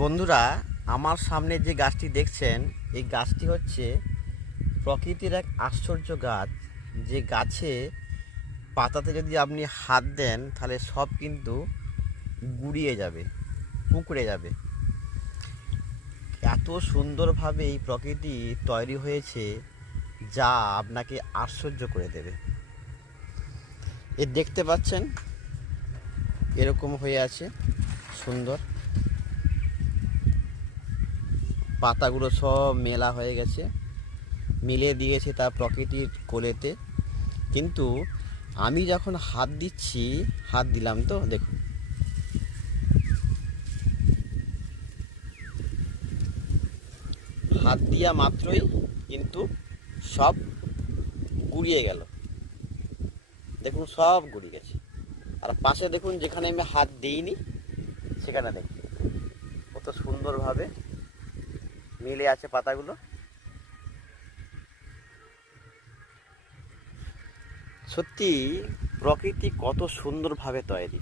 বন্ধুরা, আমার সামনে যে গাছটি দেখছেন, এই গাছটি হচ্ছে প্রকৃতির এক আশ্চর্য গাছ। যে গাছে পাতাতে যদি আপনি হাত দেন তাহলে সব কিন্তু গুড়িয়ে যাবে, পুকুরে যাবে। এত সুন্দরভাবে এই প্রকৃতি তৈরি হয়েছে যা আপনাকে আশ্চর্য করে দেবে। এ দেখতে পাচ্ছেন এরকম হয়ে আছে, সুন্দর পাতাগুলো সব মেলা হয়ে গেছে, মিলে দিয়েছে তার প্রকৃতির কোলেতে। কিন্তু আমি যখন হাত দিচ্ছি, হাত দিলাম তো দেখুন, হাত দিয়া মাত্রই কিন্তু সব গুড়িয়ে গেল। দেখুন সব গুড়িয়ে গেছে। আর পাশে দেখুন যেখানে আমি হাত দিইনি সেখানে দেখুন কত সুন্দরভাবে মিলে আছে পাতাগুলো। সত্যি প্রকৃতি কত সুন্দরভাবে তৈরি।